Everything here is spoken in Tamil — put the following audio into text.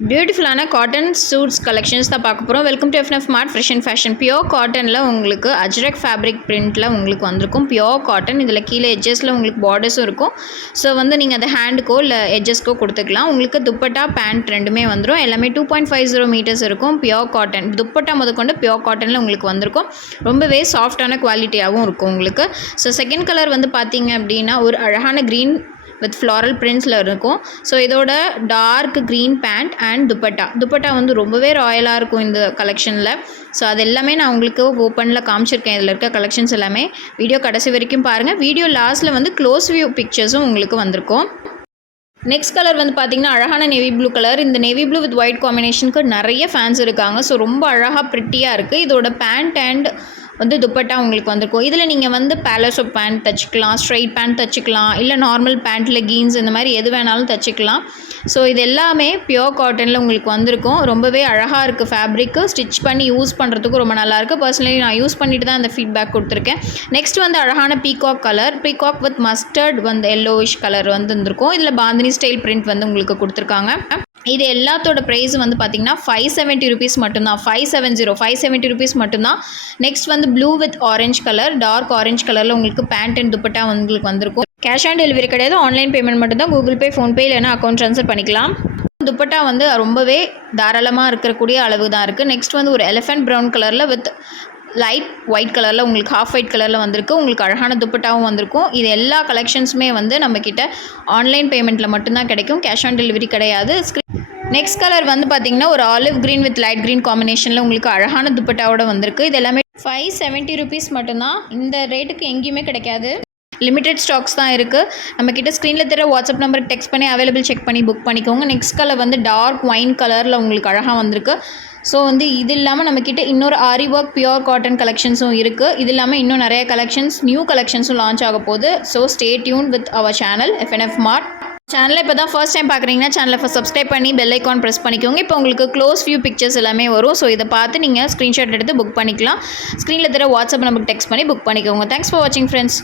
பியூட்டிஃபுல்லான காட்டன் சூட்ஸ் கலெக்ஷன்ஸ் தான் பார்க்க போகிறோம். Welcome to FNF smart fresh and fashion. Pure காட்டனில் உங்களுக்கு அஜ்ரக் ஃபேப்ரிக் பிரிண்ட்டில் உங்களுக்கு வந்திருக்கும். Pure cotton. இதில் கீழே எட்ஜஸில் உங்களுக்கு பார்டர்ஸும் இருக்கும். ஸோ நீங்கள் அதை ஹேண்டுக்கோ இல்லை எட்ஜஸ்க்கோ கொடுத்துக்கலாம். உங்களுக்கு துப்பட்டா பேண்ட் ரெண்டுமே வந்துடும். எல்லாமே 2.50 மீட்டர்ஸ் இருக்கும். பியோர் காட்டன் துப்பட்டா முதற்கொண்டு பியோர் காட்டனில் உங்களுக்கு வந்திருக்கும். ரொம்பவே சாஃப்டான குவாலிட்டியாகவும் இருக்கும் உங்களுக்கு. ஸோ செகண்ட் கலர் பார்த்தீங்க அப்படின்னா ஒரு அழகான க்ரீன் வித் ஃப்ளாரல் பிரிண்ட்ஸில் இருக்கும். ஸோ இதோட dark green pant and dupatta ரொம்பவே ராயலாக இருக்கும் இந்த கலெக்ஷனில். ஸோ அது எல்லாமே நான் உங்களுக்கு ஓப்பனில் காமிச்சிருக்கேன். இதில் இருக்க கலெக்ஷன்ஸ் எல்லாமே வீடியோ கடைசி வரைக்கும் பாருங்கள். வீடியோ லாஸ்ட்டில் க்ளோஸ் வியூ பிக்சர்ஸும் உங்களுக்கு வந்திருக்கும். நெக்ஸ்ட் கலர் பார்த்தீங்கன்னா அழகான நேவி ப்ளூ கலர். இந்த நேவி ப்ளூ வித் ஒயிட் காம்பினேஷனுக்கு நிறைய ஃபேன்ஸ் இருக்காங்க. ஸோ ரொம்ப அழகாக ப்ரிட்டியாக இருக்குது. இதோட பேண்ட் அண்ட் துப்பட்டா உங்களுக்கு வந்திருக்கும். இதில் நீங்கள் பேலஸோ பேண்ட் தைச்சிக்கலாம், ஸ்ட்ரைட் பேண்ட் தைச்சிக்கலாம், இல்லை நார்மல் பேண்ட் லெகின்ஸ் இந்த மாதிரி எது வேணாலும் தைச்சிக்கலாம். ஸோ இது எல்லாமே பியோர் காட்டனில் உங்களுக்கு வந்திருக்கும். ரொம்பவே அழகாக இருக்குது ஃபேப்ரிக்கு. ஸ்டிச் பண்ணி யூஸ் பண்ணுறதுக்கும் ரொம்ப நல்லாயிருக்கு. பர்சனலி நான் யூஸ் பண்ணிட்டு தான் அந்த ஃபீட்பேக் கொடுத்துருக்கேன். நெக்ஸ்ட் அழகான peacock colour. Peacock with mustard yellowish colour இருந்திருக்கும். இதில் பாந்தினி ஸ்டைல் பிரிண்ட் உங்களுக்கு கொடுத்துருக்காங்க. இது எல்லாத்தோட ப்ரைஸ் பார்த்தீங்கன்னா 570 ருபீஸ் மட்டும்தான். 570 ருபீஸ் மட்டும்தான். Next blue with orange colour, dark orange கலரில் உங்களுக்கு பேண்ட் அண்ட் துப்பட்டா உங்களுக்கு வந்திருக்கும். கேஷ் ஆன் டெலிவரி கிடையாது, ஆன்லைன் பேமெண்ட் மட்டும்தான். கூகுள் பே, ஃபோன்பே இல்லைனா அக்கௌண்ட் ட்ரான்ஸ்ஃபர் பண்ணிக்கலாம். துப்பட்டா ரொம்பவே தாராளமாக இருக்கக்கூடிய அளவு தான் இருக்குது. நெக்ஸ்ட் ஒரு எலிஃபென்ட் ப்ரௌன் கலரில் வித் லைட் ஒயிட் கலரில் உங்களுக்கு ஹாஃப் ஒயிட் கலரில் வந்திருக்கு. உங்களுக்கு அழகான துப்பட்டாவும் வந்திருக்கும். இது எல்லா கலெக்ஷன்ஸுமே நம்மக்கிட்ட ஆன்லைன் பேமெண்ட்டில் மட்டும்தான் கிடைக்கும். கேஷ் ஆன் டெலிவரி கிடையாது. நெக்ஸ்ட் கலர் பார்த்தீங்கன்னா ஒரு olive green with light green காம்பினேஷனில் உங்களுக்கு அழகான துப்பட்டாவோட வந்திருக்கு. இது எல்லாமே 570 ருபீஸ் மட்டும்தான். இந்த ரேட்டுக்கு எங்கேயுமே கிடைக்காது. லிமிடெட் ஸ்டாக்ஸ் தான் இருக்குது. நம்மக்கிட்ட ஸ்க்ரீனில் தெரிய வாட்ஸ்அப் நம்பருக்கு டெக்ஸ்ட் பண்ணி அவைலபிள் செக் பண்ணி புக் பண்ணிக்கோங்க. நெக்ஸ்ட் கலர் டார்க் ஒயின் கலரில் உங்களுக்கு அழகாக வந்திருக்கு. ஸோ இது இல்லாமல் நம்மக்கிட்ட இன்னொரு ஆரி ஒர்க் பியோர் காட்டன் கலெக்ஷன்ஸும் இருக்குது. இது இல்லாமல் இன்னும் நிறைய கலெக்ஷன்ஸ் நியூ கலெக்ஷன்ஸும் லான்ச் ஆக போகுது. So stay tuned with our channel FNF smart. சேனலில் இப்போ தான் ஃபர்ஸ்ட் டைம் பார்க்குறீங்கன்னா சேனலை சப்ஸ்கிரைப் பண்ணி பெல் ஐக்கான் ப்ரெஸ் பண்ணிக்கோங்க. இப்போ உங்களுக்கு க்ளோஸ் வியூ பிக்சர்ஸ் எல்லாமே வரும். ஸோ இதை பார்த்து நீங்கள் ஸ்க்ரீன்ஷாட் எடுத்து புக் பண்ணிக்கலாம். ஸ்க்ரீனில் தெரிய வாட்ஸ்அப் நம்பருக்கு டெக்ஸ்ட் பண்ணி புக் பண்ணிக்கோங்க. தேங்க்ஸ் ஃபார் வாட்சிங் ஃப்ரெண்ட்ஸ்.